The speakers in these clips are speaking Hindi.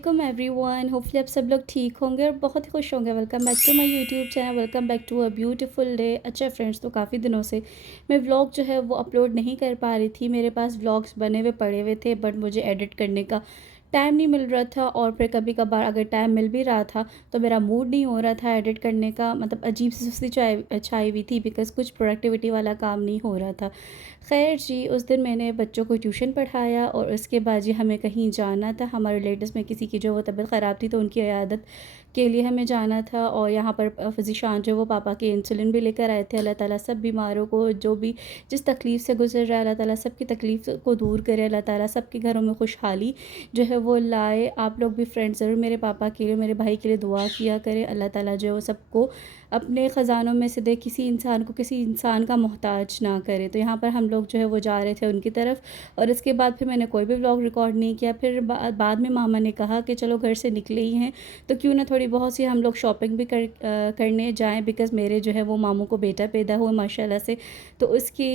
वालेकुम एवरीवन। होपफुली आप सब लोग ठीक होंगे और बहुत ही खुश होंगे। Welcome back to my YouTube channel, welcome back to a beautiful day. अच्छा फ्रेंड्स, तो काफ़ी दिनों से मैं व्लॉग जो है वो अपलोड नहीं कर पा रही थी। मेरे पास व्लॉग्स बने हुए पड़े हुए थे, बट मुझे एडिट करने का टाइम नहीं मिल रहा था, और फिर कभी कभार अगर टाइम मिल भी रहा था तो मेरा मूड नहीं हो रहा था एडिट करने का। मतलब अजीब सी सुस्ती छाई हुई थी, बिकॉज़ कुछ प्रोडक्टिविटी वाला काम नहीं हो रहा था। खैर जी, उस दिन मैंने बच्चों को ट्यूशन पढ़ाया और उसके बाद जी हमें कहीं जाना था। हमारे रिलेटिव्स में किसी की जो वो तबीयत ख़राब थी, तो उनकी इयादत के लिए हमें जाना था। और यहाँ पर फ़िज़िशान जो वो पापा के इंसुलिन भी लेकर आए थे। अल्लाह ताला सब बीमारों को, जो भी जिस तकलीफ़ से गुज़र रहा है, अल्लाह ताला सबकी तकलीफ़ को दूर करे। अल्लाह ताला सबके घरों में खुशहाली जो है वो लाए। आप लोग भी फ्रेंड्स ज़रूर मेरे पापा के लिए, मेरे भाई के लिए दुआ किया करें। अल्लाह ताला जो है वो सबको अपने ख़ज़ानों में से दे, किसी इंसान को किसी इंसान का मोहताज ना करे। तो यहाँ पर हम लोग जो है वो जा रहे थे उनकी तरफ, और इसके बाद फिर मैंने कोई भी व्लॉग रिकॉर्ड नहीं किया। फिर बाद में मामा ने कहा कि चलो घर से निकले ही हैं तो क्यों ना थोड़ी बहुत सी हम लोग शॉपिंग भी करने जाएँ, बिकॉज़ मेरे जो है वो मामू को बेटा पैदा हुआ माशाल्लाह से। तो उसकी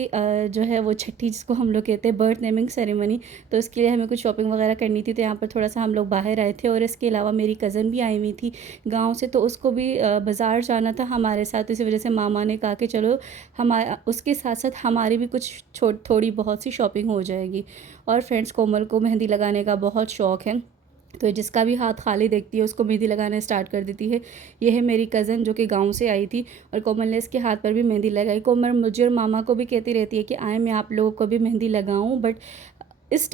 जो है वो छठी, जिसको हम लोग कहते हैं बर्थ नेमिंग सेरेमनी, तो उसके लिए हमें कुछ शॉपिंग वगैरह करनी थी। तो यहाँ पर थोड़ा सा हम लोग बाहर आए थे, और इसके अलावा मेरी कज़न भी आई हुई थी गाँव से, तो उसको भी बाज़ार जाना था हमारे साथ। इसी वजह से मामा ने कहा कि चलो हमारा उसके साथ साथ हमारी भी कुछ थोड़ी बहुत सी शॉपिंग हो जाएगी। और फ्रेंड्स, कोमल को मेहंदी लगाने का बहुत शौक़ है, तो जिसका भी हाथ खाली देखती है उसको मेहंदी लगाना स्टार्ट कर देती है। ये है मेरी कज़न जो कि गांव से आई थी, और कोमल ने इसके हाथ पर भी मेहंदी लगाई। कोमल मुझे और मामा को भी कहती रहती है कि आए मैं आप लोगों को भी मेहंदी लगाऊं, बट उस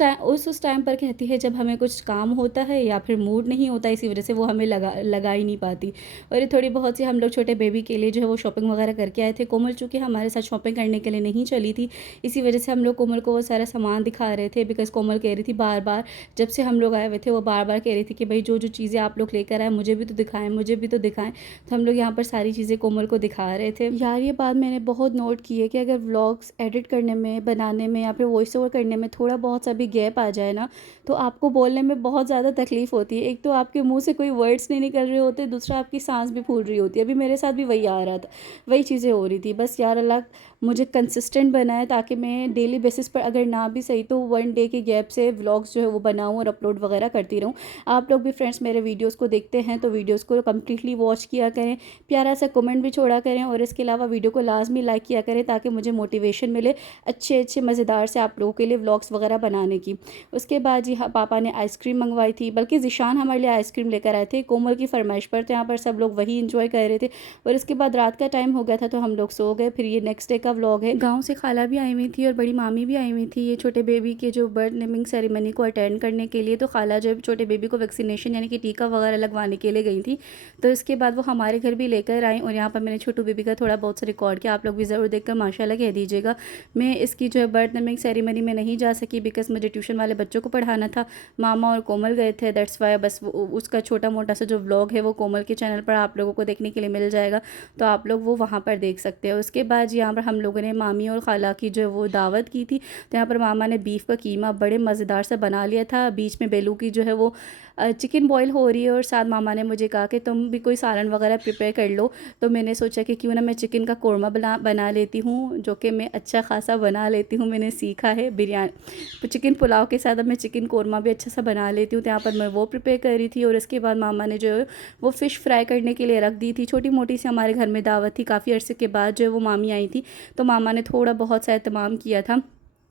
टाइम पर कहती है जब हमें कुछ काम होता है या फिर मूड नहीं होता, इसी वजह से वो हमें लगा ही नहीं पाती। और ये थोड़ी बहुत सी हम लोग छोटे बेबी के लिए जो है वो शॉपिंग वगैरह करके आए थे। कोमल चूँकि हमारे साथ शॉपिंग करने के लिए नहीं चली थी, इसी वजह से हम लोग कोमल को वो सारा सामान दिखा रहे थे। बिकॉज़ कोमल कह रही थी बार बार, जब से हम लोग आए हुए थे वो बार बार कह रही थी कि भाई जो जो चीज़ें आप लोग लेकर आए मुझे भी तो दिखाएं, मुझे भी तो दिखाएं। तो हम लोग यहाँ पर सारी चीज़ें कोमल को दिखा रहे थे। यार, ये बात मैंने बहुत नोट की है कि अगर व्लॉग्स एडिट करने में, बनाने में या फिर वॉइस ओवर करने में थोड़ा बहुत सा भी गैप आ जाए ना, तो आपको बोलने में बहुत ज़्यादा तकलीफ़ होती है। एक तो आपके मुंह से कोई वर्ड्स नहीं निकल रहे होते, दूसरा आपकी सांस भी फूल रही होती है। अभी मेरे साथ भी वही आ रहा था, वही चीज़ें हो रही थी। बस यार, अल्लाह मुझे कंसिस्टेंट बनाए ताकि मैं डेली बेसिस पर, अगर ना भी सही तो 1 डे के गैप से व्लॉग्स जो है वो बनाऊँ और अपलोड वगैरह करती रहूँ। आप लोग भी फ्रेंड्स मेरे वीडियोज़ को देखते हैं तो वीडियोज़ को कम्प्लीटली वॉच किया करें, प्यारा सा कमेंट भी छोड़ा करें, और इसके अलावा वीडियो को लाजमी लाइक किया करें ताकि मुझे मोटिवेशन मिले अच्छे अच्छे मज़ेदार से आप लोगों के लिए व्लॉग्स वगैरह बनाने की। उसके बाद जी हाँ, पापा ने आइसक्रीम मंगवाई थी, बल्कि ज़िशान हमारे लिए आइसक्रीम लेकर आए थे कोमल की फरमाइश पर। तो यहाँ पर सब लोग वही इंजॉय कर रहे थे, और इसके बाद रात का टाइम हो गया था तो हम लोग सो गए। फिर ये नेक्स्ट डे का व्लॉग है। गाँव से खाला भी आई हुई थी और बड़ी मामी भी आई हुई थी ये छोटे बेबी के जो बर्थ नेमिंग सेरेमनी को अटेंड करने के लिए। तो खाला जो छोटे बेबी को वैक्सीनेशन यानी कि टीका वगैरह लगवाने के लिए गई थी, तो इसके बाद वो हमारे घर भी लेकर आई। और यहाँ पर मैंने छोटू बेबी का थोड़ा बहुत सा रिकॉर्ड किया, आप लोग भी ज़रूर देखकर माशाल्लाह कह दीजिएगा। मैं इसकी जो है बर्थ नेमिंग सेरेमनी में नहीं जा सकी, बिकॉज़ मुझे ट्यूशन वाले बच्चों को पढ़ाना था। मामा और कोमल गए थे, दैट्स वाई। बस उसका छोटा मोटा सा जो व्लॉग है वो कोमल के चैनल पर आप लोगों को देखने के लिए मिल जाएगा, तो आप लोग वो वहाँ पर देख सकते हो। उसके बाद यहाँ पर हम लोगों ने मामी और खाला की जो वो दावत की थी, तो यहाँ पर मामा ने बीफ का कीमा बड़े मज़ेदार सा बना लिया था। बीच में बेलू की जो है वो चिकन बॉयल हो रही है, और साथ मामा ने मुझे कहा कि तुम भी कोई सालन वगैरह प्रिपेयर कर लो। तो मैंने सोचा कि क्यों ना मैं चिकन का कोरमा बना लेती हूँ, जो कि मैं अच्छा खासा बना लेती हूँ। मैंने सीखा है बिरयानी, चिकन पुलाव के साथ अब मैं चिकन कोरमा भी अच्छा सा बना लेती हूँ। तो यहाँ पर मैं वो प्रिपेयर कर रही थी, और इसके बाद मामा ने जो है वो फ़िश फ्राई करने के लिए रख दी थी। छोटी मोटी सी हमारे घर में दावत थी, काफ़ी अरसे के बाद जो है वो मामी आई थी, तो मामा ने थोड़ा बहुत सा एहतमाम किया था।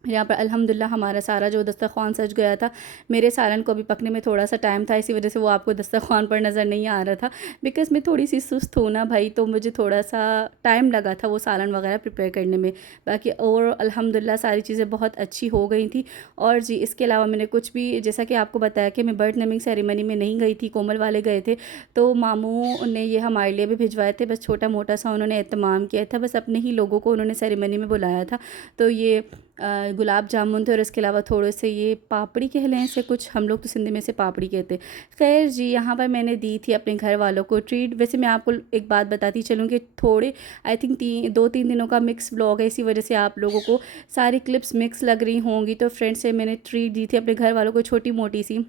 यहाँ पर अल्हम्दुलिल्लाह हमारा सारा जो दस्तरख़्वान सज गया था। मेरे सालन को भी पकने में थोड़ा सा टाइम था, इसी वजह से वो आपको दस्तरख़्वान पर नज़र नहीं आ रहा था, बिकॉज़ मैं थोड़ी सी सुस्त हूँ ना भाई, तो मुझे थोड़ा सा टाइम लगा था वो सालन वगैरह प्रिपेयर करने में। बाकी और अल्हम्दुलिल्लाह सारी चीज़ें बहुत अच्छी हो गई थी। और जी, इसके अलावा मैंने कुछ भी, जैसा कि आपको बताया कि मैं बर्थ नेमिंग सेरेमनी में नहीं गई थी, कोमल वाले गए थे, तो मामू ने ये हमारे लिए भी भिजवाए थे। बस छोटा मोटा सा उन्होंने एहतमाम किया था, बस अपने ही लोगों को उन्होंने सेरेमनी में बुलाया था। तो ये गुलाब जामुन थे, और इसके अलावा थोड़े से ये पापड़ी कह लें इसे, कुछ हम लोग तो सिंधी में से पापड़ी कहते। खैर जी, यहाँ पर मैंने दी थी अपने घर वालों को ट्रीट। वैसे मैं आपको एक बात बताती चलूँ कि थोड़े आई थिंक 2-3 दिनों का मिक्स व्लॉग है, इसी वजह से आप लोगों को सारी क्लिप्स मिक्स लग रही होंगी। तो फ्रेंड्स से मैंने ट्रीट दी थी अपने घर वालों को, छोटी मोटी सी,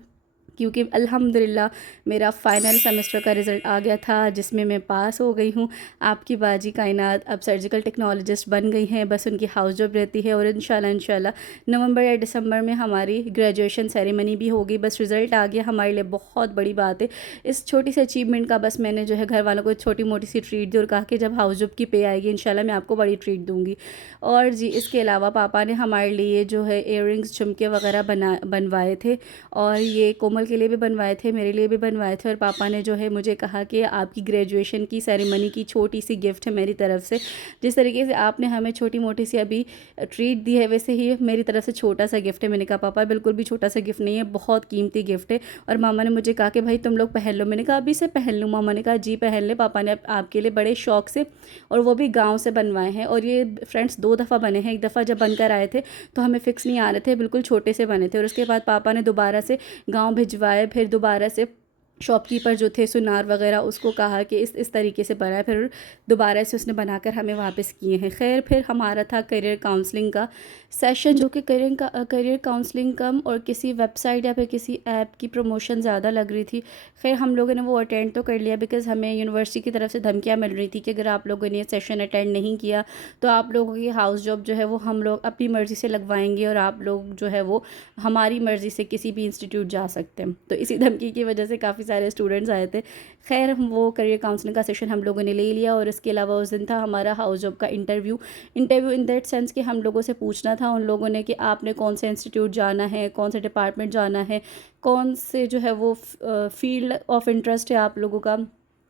क्योंकि अल्हम्दुलिल्लाह मेरा फ़ाइनल सेमेस्टर का रिज़ल्ट आ गया था, जिसमें मैं पास हो गई हूँ। आपकी बाजी कायनात अब सर्जिकल टेक्नोलॉजिस्ट बन गई हैं, बस उनकी हाउस जॉब रहती है और इंशाल्लाह नवंबर या दिसंबर में हमारी ग्रेजुएशन सेरेमनी भी होगी। बस रिज़ल्ट आ गया, हमारे लिए बहुत बड़ी बात है। इस छोटी सी अचीवमेंट का बस मैंने जो है घर वालों को छोटी मोटी सी ट्रीट दी और कहा कि जब हाउस जॉब की पे आएगी इंशाल्लाह मैं आपको बड़ी ट्रीट दूँगी। और जी, इसके अलावा पापा ने हमारे लिए जो है इयररिंग्स, झुमके वगैरह बनवाए थे, और ये कोमल के लिए भी बनवाए थे, मेरे लिए भी बनवाए थे। और पापा ने जो है मुझे कहा कि आपकी ग्रेजुएशन की सेरेमनी की छोटी सी गिफ्ट है मेरी तरफ़ से। जिस तरीके से आपने हमें छोटी मोटी सी अभी ट्रीट दी है, वैसे ही मेरी तरफ से छोटा सा गिफ्ट है। मैंने कहा पापा बिल्कुल भी छोटा सा गिफ्ट नहीं है, बहुत कीमती गिफ्ट है। और मामा ने मुझे कहा कि भाई तुम लोग पहन लो। मैंने कहा अभी से पहन लूँ? मामा ने कहा जी पहन ले। पापा ने आपके लिए बड़े शौक़ से, और वो भी गाँव से बनवाए हैं। और ये फ्रेंड्स 2 दफ़ा बने हैं। एक दफ़ा जब बनकर आए थे तो हमें फ़िक्स नहीं आ रहे थे, बिल्कुल छोटे से बने थे, और उसके बाद पापा ने दोबारा से गाँव भिजवाए। फिर दोबारा से शॉपकीपर जो थे सुनार वगैरह, उसको कहा कि इस तरीके से बनाए, फिर दोबारा से उसने बनाकर हमें वापस किए हैं। खैर, फिर हमारा था करियर काउंसलिंग का सेशन, जो कि करियर काउंसलिंग कम और किसी वेबसाइट या फिर किसी ऐप की प्रमोशन ज़्यादा लग रही थी। खैर, हम लोगों ने वो अटेंड तो कर लिया, बिकॉज़ हमें यूनिवर्सिटी की तरफ से धमकियाँ मिल रही थी कि अगर आप लोगों ने ये सेशन अटेंड नहीं किया तो आप लोगों की हाउस जॉब जो है वो हम लोग अपनी मर्ज़ी से लगवाएंगे, और आप लोग जो है वो हमारी मर्ज़ी से किसी भी इंस्टीट्यूट जा सकते हैं। तो इसी धमकी की वजह से काफ़ी सारे स्टूडेंट्स आए थे। खैर, हम वो करियर काउंसलिंग का सेशन हम लोगों ने ले लिया, और इसके अलावा उस दिन था हमारा हाउस जॉब का इंटरव्यू इन दैट सेंस कि हम लोगों से पूछना था उन लोगों ने कि आपने कौन से इंस्टीट्यूट जाना है, कौन से डिपार्टमेंट जाना है, कौन से जो है वो फील्ड ऑफ इंटरेस्ट है आप लोगों का।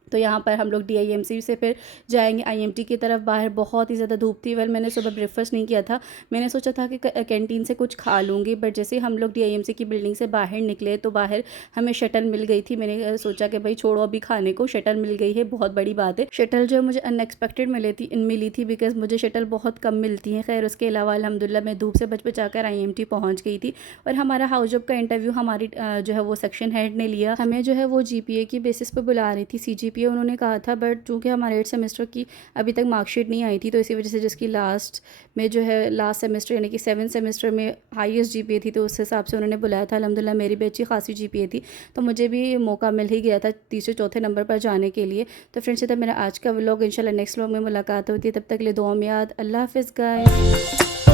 तो यहाँ पर हम लोग DIMC से फिर जाएंगे IMT की तरफ। बाहर बहुत ही ज़्यादा धूप थी। मैंने सुबह ब्रेकफास्ट नहीं किया था। मैंने सोचा था कि कैंटीन से कुछ खा लूँगी, बट जैसे हम लोग DIMC की बिल्डिंग से बाहर निकले तो बाहर हमें शटल मिल गई थी। मैंने सोचा कि भाई छोड़ो अभी खाने को, शटल मिल गई है, बहुत बड़ी बात है। शटल जो है मुझे अनएक्सपेक्टेड मिली थी बिकॉज़ मुझे शटल बहुत कम मिलती हैं। खैर, उसके अलावा अल्हम्दुलिल्लाह मैं धूप से बचा कर IMT पहुँच गई थी। और हमारा हाउस जॉब का इंटरव्यू हमारी जो है वो सेक्शन हेड ने लिया। हमें जो है वो GPA की बेसिस पर बुला रही थी, CGPA उन्होंने कहा था, बट चूँकि हमारे 8 सेमेस्टर की अभी तक मार्कशीट नहीं आई थी, तो इसी वजह से जिसकी लास्ट सेमेस्टर यानी कि 7 सेमेस्टर में हाईएस्ट GPA थी, तो उस हिसाब से उन्होंने बुलाया था। अल्हम्दुलिल्लाह मेरी भी अच्छी खासी GPA थी, तो मुझे भी मौका मिल ही गया था तीसरे चौथे नंबर पर जाने के लिए। तो फ्रेंड्स, ये था मेरा आज का व्लॉग। इंशाल्लाह नेक्स्ट व्लॉग में मुलाकात होती है, तब तक के लिए दुआ में याद। अल्लाह हाफ़िज़ गाइस।